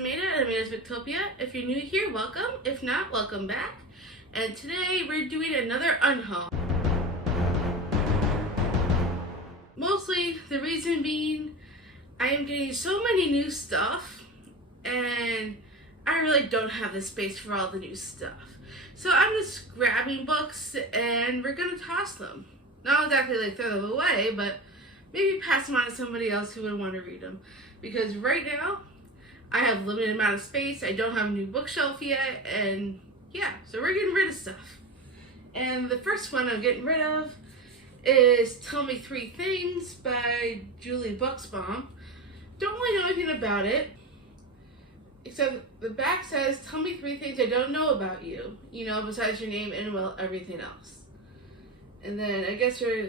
Amanda, and Amanda's Booktopia. If you're new here, welcome. If not, welcome back. And today we're doing another unhaul. Mostly the reason being I am getting so many new stuff and I really don't have the space for all the new stuff. So I'm just grabbing books and we're going to toss them. Not exactly like throw them away, but maybe pass them on to somebody else who would want to read them. Because right now, I have a limited amount of space. I don't have a new bookshelf yet. And yeah, so we're getting rid of stuff. And the first one I'm getting rid of is Tell Me Three Things by Julie Buxbaum. Don't really know anything about it. Except the back says, tell me three things I don't know about you. You know, besides your name and, well, everything else. And then I guess you're,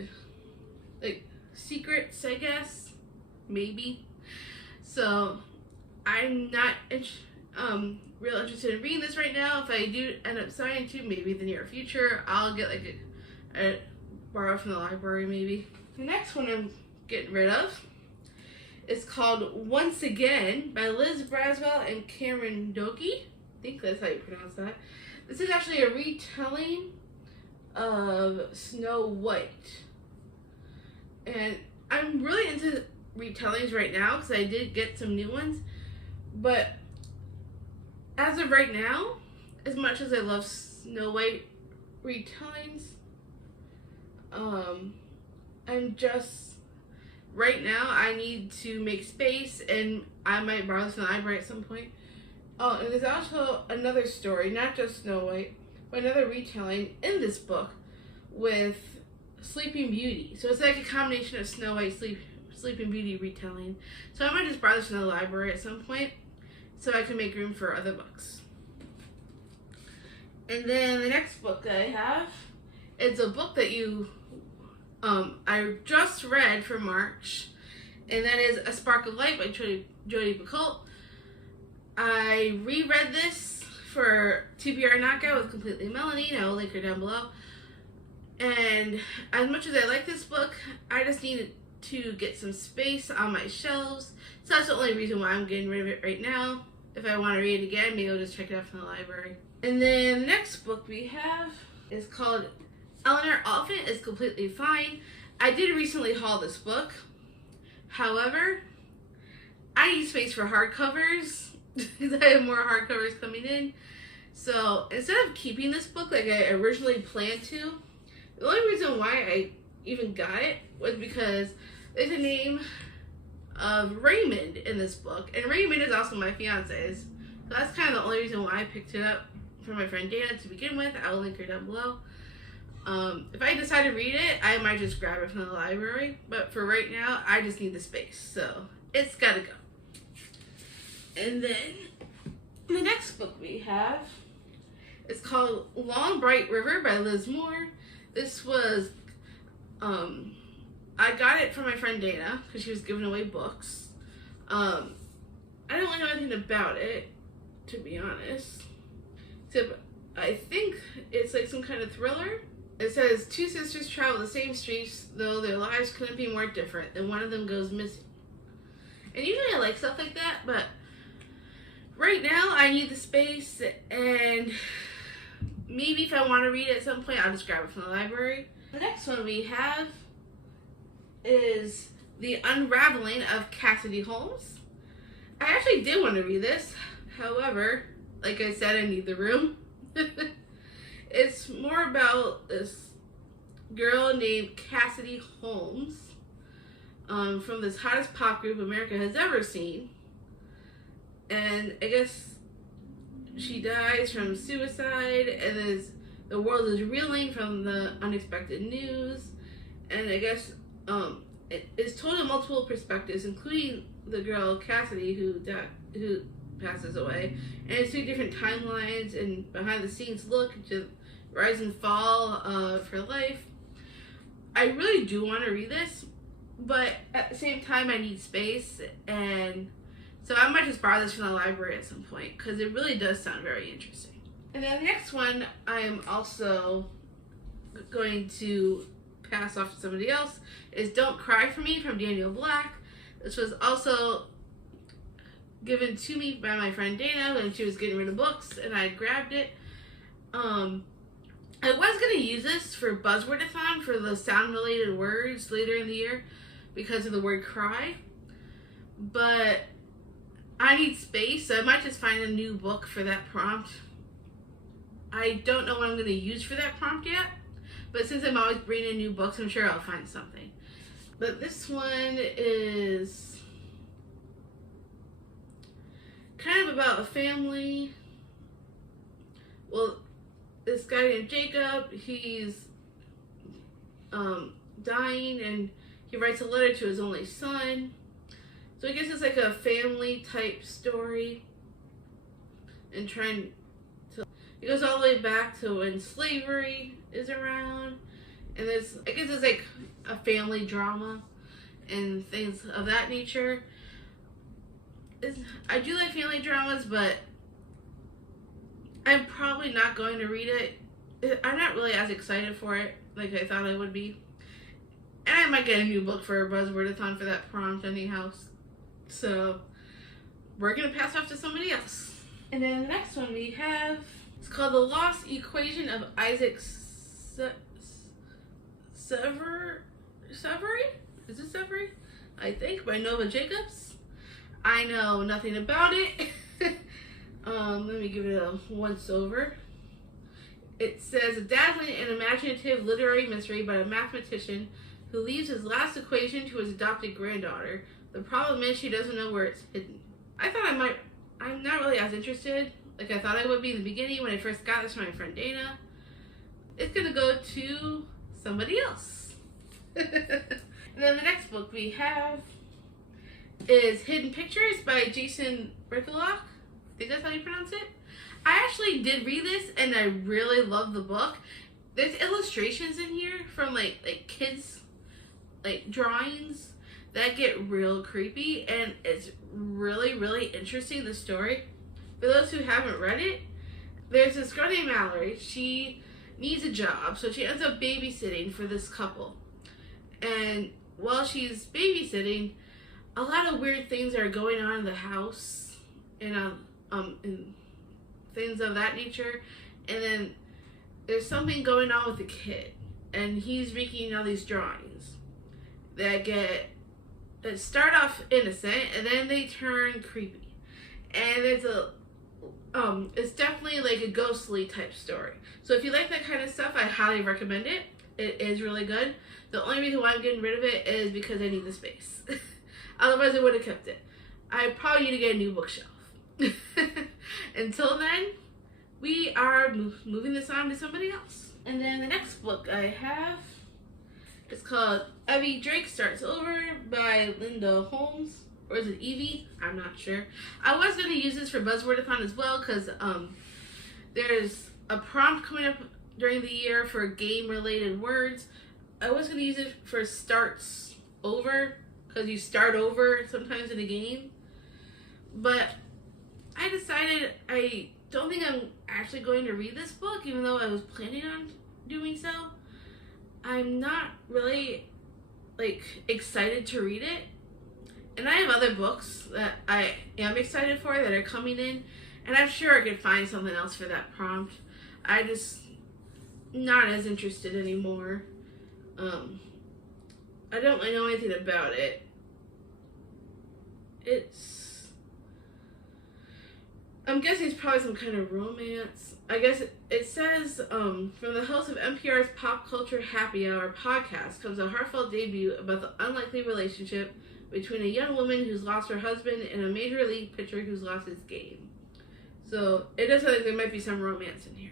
like, secrets, I guess. Maybe. So, I'm not real interested in reading this right now. If I do end up signing to, maybe in the near future, I'll get, like, a borrow from the library, maybe. The next one I'm getting rid of is called Once Again by Liz Braswell and Cameron Doki. I think that's how you pronounce that. This is actually a retelling of Snow White. And I'm really into retellings right now because I did get some new ones. But as of right now, as much as I love Snow White retellings, I'm just... Right now, I need to make space, and I might borrow this from the library at some point. Oh, and there's also another story, not just Snow White, but another retelling in this book with Sleeping Beauty. So it's like a combination of Snow White, Sleeping Beauty retelling. So I might just borrow this from the library at some point, so I can make room for other books. And then the next book that I have is a book that I just read for March, and that is A Spark of Light by Jodi Picoult. I reread this for TBR Knockout with Completely Melanie, and I will link her down below. And as much as I like this book, I just needed to get some space on my shelves, so that's the only reason why I'm getting rid of it right now. If I want to read it again, maybe I'll just check it out from the library. And then the next book we have is called Eleanor Oliphant is Completely Fine. I did recently haul this book. However, I need space for hardcovers because I have more hardcovers coming in. So instead of keeping this book like I originally planned to, the only reason why I even got it was because there's a name of Raymond in this book. And Raymond is also my fiance's. So that's kind of the only reason why I picked it up for my friend Dana to begin with. I will link her down below. If I decide to read it, I might just grab it from the library. But for right now, I just need the space. So, it's gotta go. And then, the next book we have is called Long Bright River by Liz Moore. This was, I got it from my friend Dana because she was giving away books. I don't really know anything about it, to be honest. Except, I think it's like some kind of thriller. It says, two sisters travel the same streets, though their lives couldn't be more different, and one of them goes missing. And usually I like stuff like that, but right now I need the space, and maybe if I want to read it at some point, I'll just grab it from the library. The next one we have is The Unraveling of Cassidy Holmes. I actually did want to read this, however, like I said, I need the room. It's more about this girl named Cassidy Holmes from this hottest pop group America has ever seen. And I guess she dies from suicide, and the world is reeling from the unexpected news. And I guess it's told in multiple perspectives, including the girl Cassidy who passes away. And it's through different timelines and behind the scenes look to rise and fall of her life. I really do want to read this, but at the same time I need space, and so I might just borrow this from the library at some point because it really does sound very interesting. And then the next one I am also going to pass off to somebody else is Don't Cry For Me from Daniel Black. This was also given to me by my friend Dana when she was getting rid of books, and I grabbed it. I was going to use this for Buzzwordathon for the sound-related words later in the year because of the word cry, but I need space, so I might just find a new book for that prompt. I don't know what I'm going to use for that prompt yet, but since I'm always bringing in new books, I'm sure I'll find something. But this one is kind of about a family. Well, this guy named Jacob, he's dying, and he writes a letter to his only son. So I guess it's like a family type story, and it goes all the way back to when slavery is around, and I guess it's like a family drama and things of that nature. I do like family dramas, but I'm probably not going to read it. I'm not really as excited for it like I thought I would be. And I might get a new book for a Buzzwordathon for that prompt anyhow. So we're going to pass off to somebody else. And then the next one we have, it's called The Lost Equation of Isaac Severy? Is it Severy? I think, by Nova Jacobs. I know nothing about it. Let me give it a once over. It says, a dazzling and imaginative literary mystery about a mathematician who leaves his last equation to his adopted granddaughter. The problem is she doesn't know where it's hidden. I'm not really as interested like I thought I would be in the beginning when I first got this from my friend Dana. It's gonna go to somebody else. And then the next book we have is Hidden Pictures by Jason Bricklock. I think that's how you pronounce it. I actually did read this and I really love the book. There's illustrations in here from like kids drawings that get real creepy, and it's really, really interesting, the story. For those who haven't read it, there's this girl named Mallory. She needs a job, so she ends up babysitting for this couple. And while she's babysitting, a lot of weird things are going on in the house, and things of that nature. And then there's something going on with the kid, and he's making all these drawings that start off innocent, and then they turn creepy. And it's definitely like a ghostly type story. So if you like that kind of stuff, I highly recommend it. It is really good. The only reason why I'm getting rid of it is because I need the space. Otherwise, I would have kept it. I probably need to get a new bookshelf. Until then, we are moving this on to somebody else. And then the next book I have is called Evie Drake Starts Over by Linda Holmes. Or is it Evie? I'm not sure. I was going to use this for Buzzwordathon as well because there's a prompt coming up during the year for game-related words. I was going to use it for Starts Over because you start over sometimes in a game. But I decided I don't think I'm actually going to read this book, even though I was planning on doing so. I'm not really excited to read it. And I have other books that I am excited for that are coming in, and I'm sure I could find something else for that prompt. I just not as interested anymore. I don't really know anything about it. I'm guessing it's probably some kind of romance. I guess it says, from the host of NPR's Pop Culture Happy Hour podcast comes a heartfelt debut about the unlikely relationship between a young woman who's lost her husband and a major league pitcher who's lost his game. So it does sound like there might be some romance in here.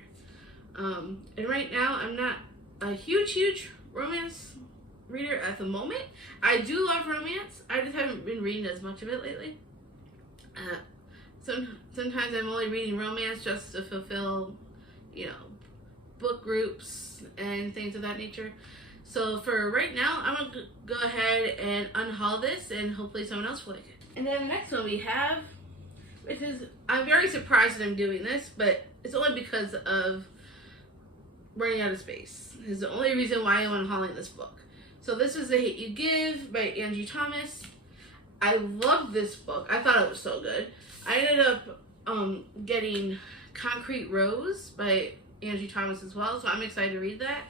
And right now, I'm not a huge romance reader at the moment. I do love romance. I just haven't been reading as much of it lately. Sometimes I'm only reading romance just to fulfill, book groups and things of that nature. So for right now, I'm going to go ahead and unhaul this, and hopefully someone else will like it. And then the next one we have, which is, I'm very surprised that I'm doing this, but it's only because of running out of space. This is the only reason why I'm unhauling this book. So this is The Hate You Give by Angie Thomas. I love this book. I thought it was so good. I ended up getting Concrete Rose by Angie Thomas as well, so I'm excited to read that.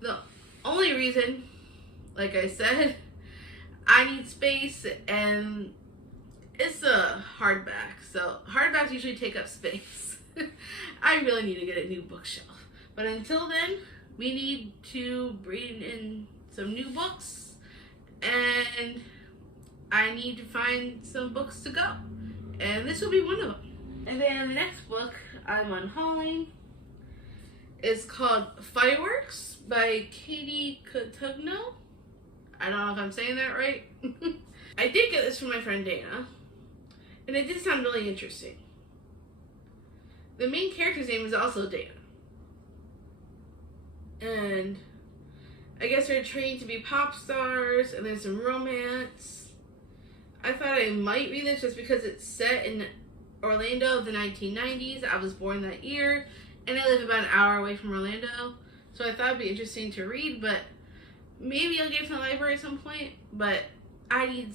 The only reason, like I said, I need space, and it's a hardback, so hardbacks usually take up space. I really need to get a new bookshelf. But until then, we need to bring in some new books, and I need to find some books to go. And this will be one of them. And then the next book I'm unhauling is called Fireworks by Katie Cotugno. I don't know if I'm saying that right. I did get this from my friend Dana, and it did sound really interesting. The main character's name is also Dana. And I guess they're trained to be pop stars, and there's some romance. I thought I might read this just because it's set in Orlando of the 1990s. I was born that year, and I live about an hour away from Orlando. So I thought it'd be interesting to read, but maybe I'll get it from the library at some point. But I need,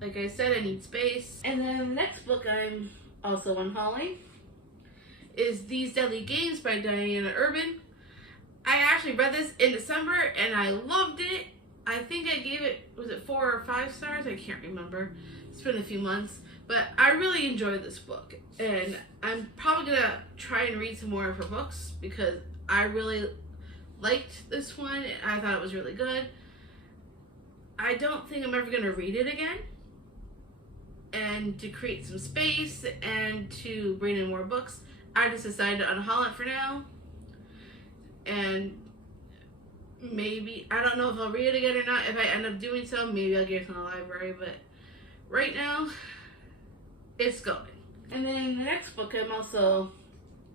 like I said, I need space. And then the next book I'm also unhauling is These Deadly Games by Diana Urban. I actually read this in December, and I loved it. I think I gave it, was it 4 or 5 stars? I can't remember. It's been a few months. But I really enjoyed this book, and I'm probably going to try and read some more of her books because I really liked this one, and I thought it was really good. I don't think I'm ever going to read it again. And to create some space and to bring in more books, I just decided to unhaul it for now. And maybe, I don't know if I'll read it again or not. If I end up doing so, maybe I'll get it from the library. But right now, it's going. And then the next book I'm also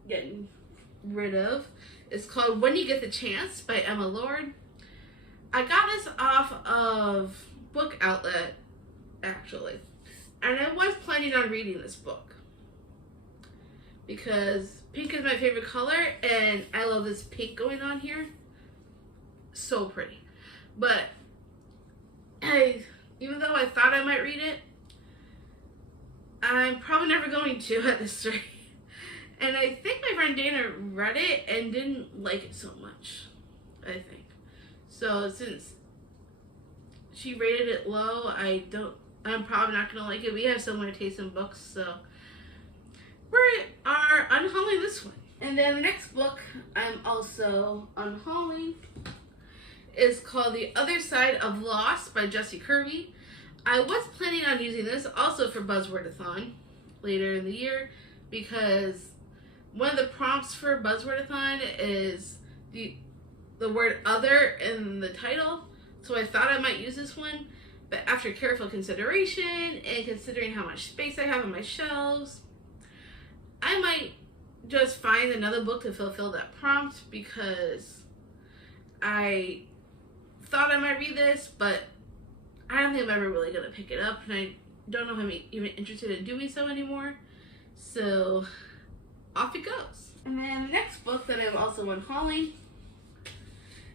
getting rid of is called When You Get the Chance by Emma Lord. I got this off of Book Outlet, actually. And I was planning on reading this book because pink is my favorite color, and I love this pink going on here. So pretty. But even though I thought I might read it, I'm probably never going to at this rate. And I think my friend Dana read it and didn't like it so much, I think. So since she rated it low, I'm probably not going to like it. We have similar taste in books, so we are unhauling this one. And then the next book I'm also unhauling is called The Other Side of Lost by Jessie Kirby. I was planning on using this also for Buzzwordathon later in the year because one of the prompts for Buzzwordathon is the word other in the title. So I thought I might use this one, but after careful consideration and considering how much space I have on my shelves, I might just find another book to fulfill that prompt because I thought I might read this, but I don't think I'm ever really going to pick it up, and I don't know if I'm even interested in doing so anymore. So off it goes. And then the next book that I'm also unhauling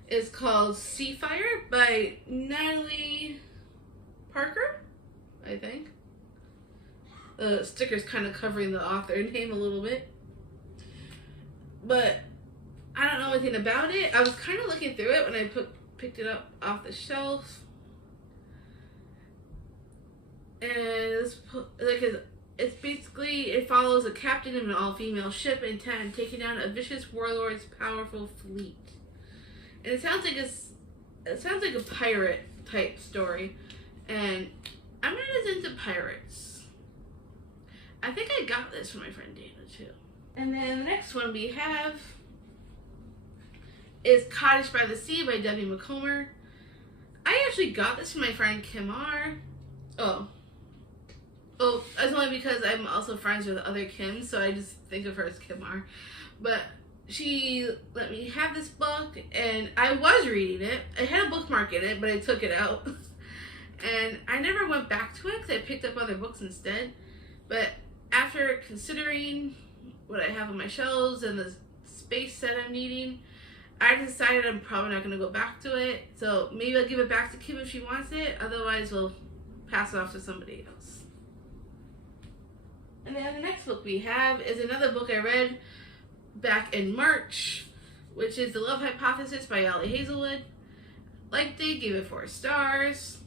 is called Seafire by Natalie Parker, I think. The sticker's kind of covering the author name a little bit. But I don't know anything about it. I was kind of looking through it when I picked it up off the shelf. And it's basically, it follows a captain of an all-female ship intent on taking down a vicious warlord's powerful fleet. And it sounds like a pirate type story. And I'm not as into pirates. I think I got this from my friend Dana too. And then the next one we have is Cottage by the Sea by Debbie McComber. I actually got this from my friend Kim R. Oh, that's only because I'm also friends with other Kims, so I just think of her as Kim R. But she let me have this book, and I was reading it. I had a bookmark in it, but I took it out. And I never went back to it because I picked up other books instead. But after considering what I have on my shelves and the space that I'm needing, I decided I'm probably not going to go back to it. So maybe I'll give it back to Kim if she wants it. Otherwise, we'll pass it off to somebody else. And then the next book we have is another book I read back in March, which is The Love Hypothesis by Allie Hazelwood. Liked it, gave it 4 stars.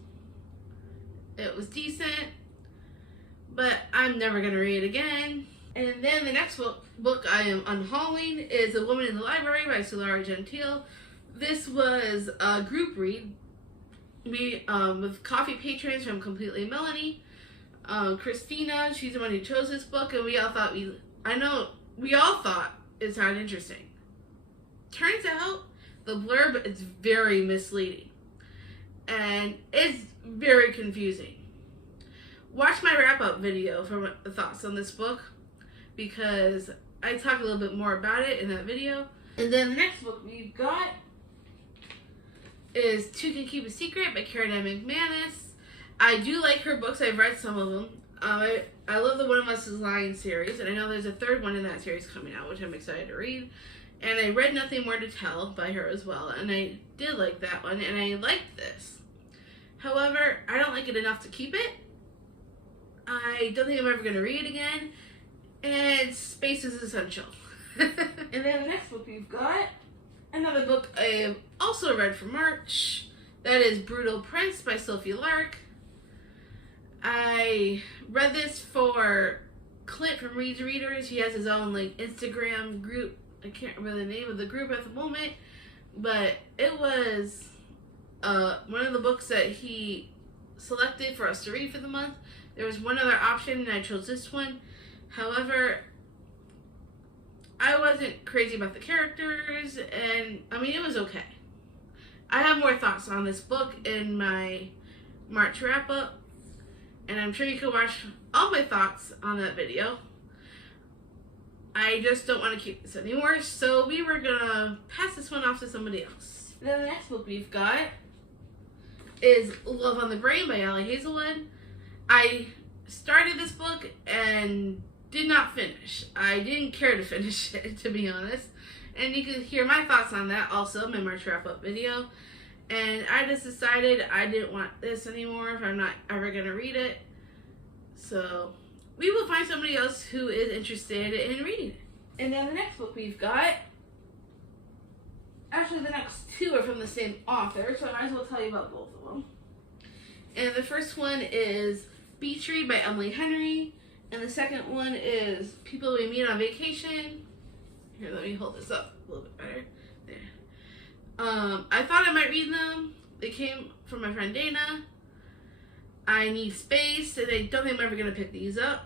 It was decent, but I'm never going to read it again. And then the next book I am unhauling is A Woman in the Library by Solara Gentile. This was a group read with coffee patrons from Completely Melanie. Christina, she's the one who chose this book, and we all thought it sounded interesting. Turns out the blurb is very misleading, and it's very confusing. Watch my wrap-up video for my thoughts on this book, because I talk a little bit more about it in that video. And then the next book we've got is Two Can Keep a Secret by Karen M. McManus. I do like her books. I've read some of them. I love the One of Us is Lying series, and I know there's a 3rd one in that series coming out, which I'm excited to read. And I read Nothing More to Tell by her as well, and I did like that one, and I liked this. However, I don't like it enough to keep it. I don't think I'm ever going to read it again, and space is essential. And then the next book we've got, another book I also read for March, that is Brutal Prince by Sophie Lark. I read this for Clint from Reed's Readers. He has his own Instagram group. I can't remember the name of the group at the moment, but it was one of the books that he selected for us to read for the month. There was one other option, and I chose this one. However, I wasn't crazy about the characters, and it was okay. I have more thoughts on this book in my March wrap-up, and I'm sure you can watch all my thoughts on that video. I just don't want to keep this anymore, so we were gonna pass this one off to somebody else. Then the next book we've got is Love on the Brain by Allie Hazelwood. I started this book and did not finish. I didn't care to finish it, to be honest. And you can hear my thoughts on that also in my March wrap-up video. And I just decided I didn't want this anymore if I'm not ever going to read it. So we will find somebody else who is interested in reading it. And then the next book we've got, actually the next 2 are from the same author, so I might as well tell you about both of them. And the first one is Beach Read by Emily Henry. And the second one is People We Meet on Vacation. Here, let me hold this up a little bit better. There. I thought I might read them. They came from my friend Dana. I need space, and I don't think I'm ever going to pick these up.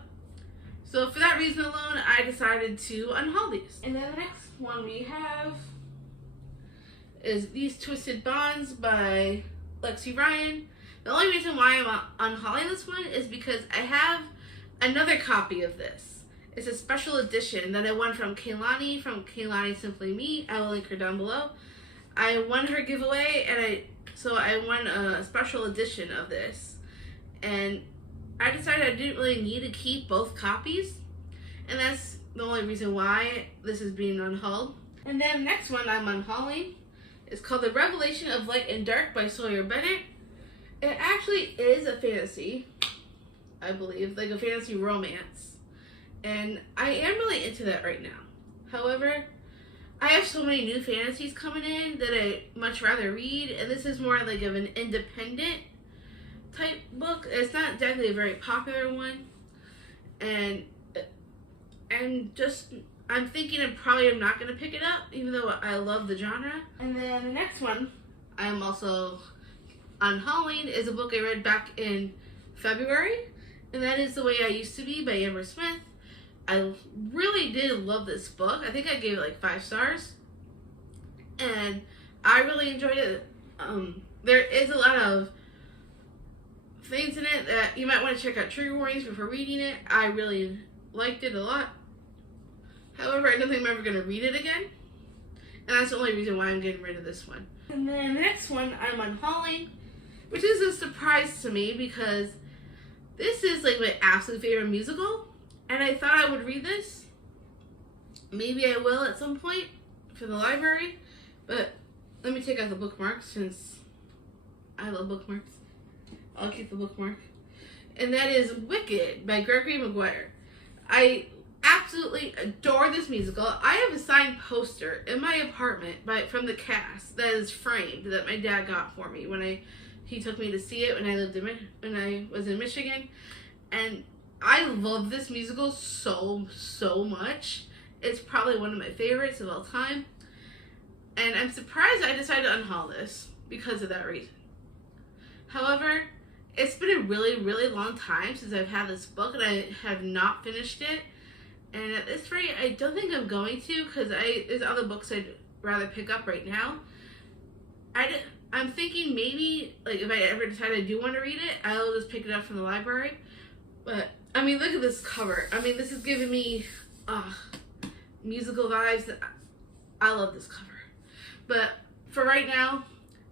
So for that reason alone, I decided to unhaul these. And then the next one we have is These Twisted Bonds by Lexi Ryan. The only reason why I'm unhauling this one is because I have another copy of this. It's a special edition that I won from Kaylani Simply Me. I will link her down below. I won her giveaway, and so I won a special edition of this. And I decided I didn't really need to keep both copies, and that's the only reason why this is being unhauled. And then the next one I'm unhauling is called The Revelation of Light and Dark by Sawyer Bennett. It actually is a fantasy, I believe, like a fantasy romance. And I am really into that right now. However, I have so many new fantasies coming in that I much rather read, and this is more like of an independent type book. It's not exactly a very popular one, and I'm thinking I'm not going to pick it up, even though I love the genre. And then the next one I'm also unhauling is a book I read back in February, and that is The Way I Used to Be by Amber Smith. I really did love this book. I think I gave it like 5 stars, and I really enjoyed it. There is a lot of things in it that you might want to check out trigger warnings before reading it. I really liked it a lot. However, I don't think I'm ever going to read it again, and that's the only reason why I'm getting rid of this one. And then the next one I'm unhauling, which is a surprise to me because this is like my absolute favorite musical. And I thought I would read this. Maybe I will at some point for the library. But let me take out the bookmark since I love bookmarks. I'll keep the bookmark. And that is Wicked by Gregory Maguire. I absolutely adore this musical. I have a signed poster in my apartment from the cast that is framed that my dad got for me when he took me to see it when I was in Michigan, and I love this musical so much. It's probably one of my favorites of all time, and I'm surprised I decided to unhaul this because of that reason. However, it's been a really long time since I've had this book, and I have not finished it. And at this rate, I don't think I'm going to, because there's other books I'd rather pick up right now. I'm thinking maybe, like, if I ever decide I do want to read it, I'll just pick it up from the library. But, I mean, look at this cover. I mean, this is giving me musical vibes. I love this cover. But for right now,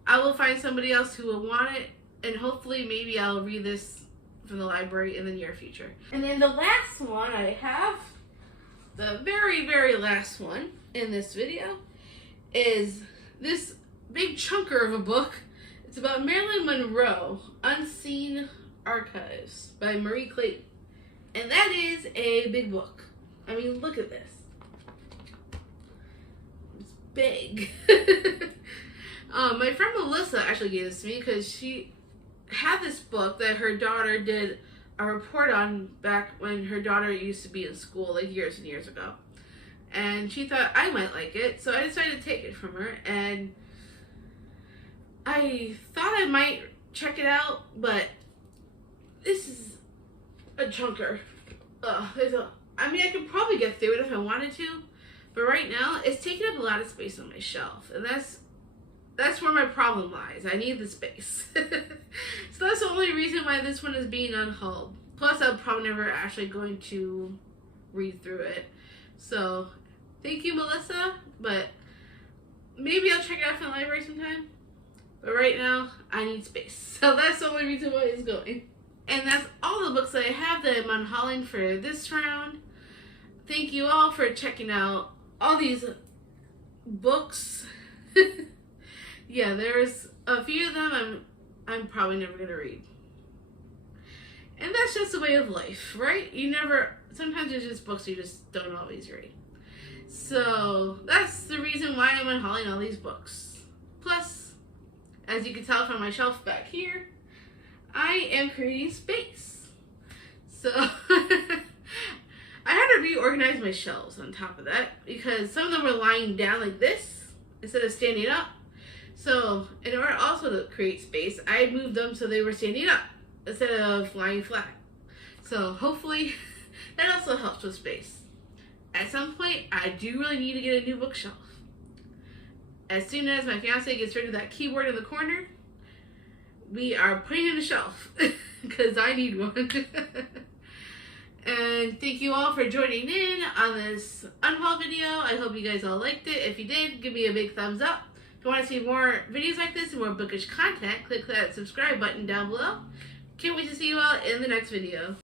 I will find somebody else who will want it, and hopefully maybe I'll read this from the library in the near future. And then the last one I have, the very last one in this video, is this big chunker of a book. It's about Marilyn Monroe, Unseen Archives by Marie Clayton. And that is a big book. I mean, look at this. It's big. My friend Melissa actually gave this to me because she had this book that her daughter did a report on back when her daughter used to be in school, like years and years ago. And she thought I might like it, so I decided to take it from her, and I thought I might check it out, but this is a chunker. I mean, I could probably get through it if I wanted to, but right now it's taking up a lot of space on my shelf, and that's where my problem lies. I need the space. So that's the only reason why this one is being unhauled. Plus, I'm probably never actually going to read through it. So, thank you, Melissa, but maybe I'll check it out from the library sometime. But right now, I need space. So that's the only reason why it's going. And that's all the books that I have that I'm unhauling for this round. Thank you all for checking out all these books. Yeah, there's a few of them I'm probably never going to read. And that's just the way of life, right? Sometimes there's just books you just don't always read. So that's the reason why I'm unhauling all these books. Plus, as you can tell from my shelf back here, I am creating space. So I had to reorganize my shelves on top of that because some of them were lying down like this instead of standing up. So in order also to create space, I moved them so they were standing up instead of lying flat. So hopefully that also helps with space. At some point, I do really need to get a new bookshelf. As soon as my fiance gets rid of that keyboard in the corner, we are putting in a shelf because I need one. And thank you all for joining in on this unhaul video. I hope you guys all liked it. If you did, give me a big thumbs up. If you want to see more videos like this and more bookish content, click that subscribe button down below. Can't wait to see you all in the next video.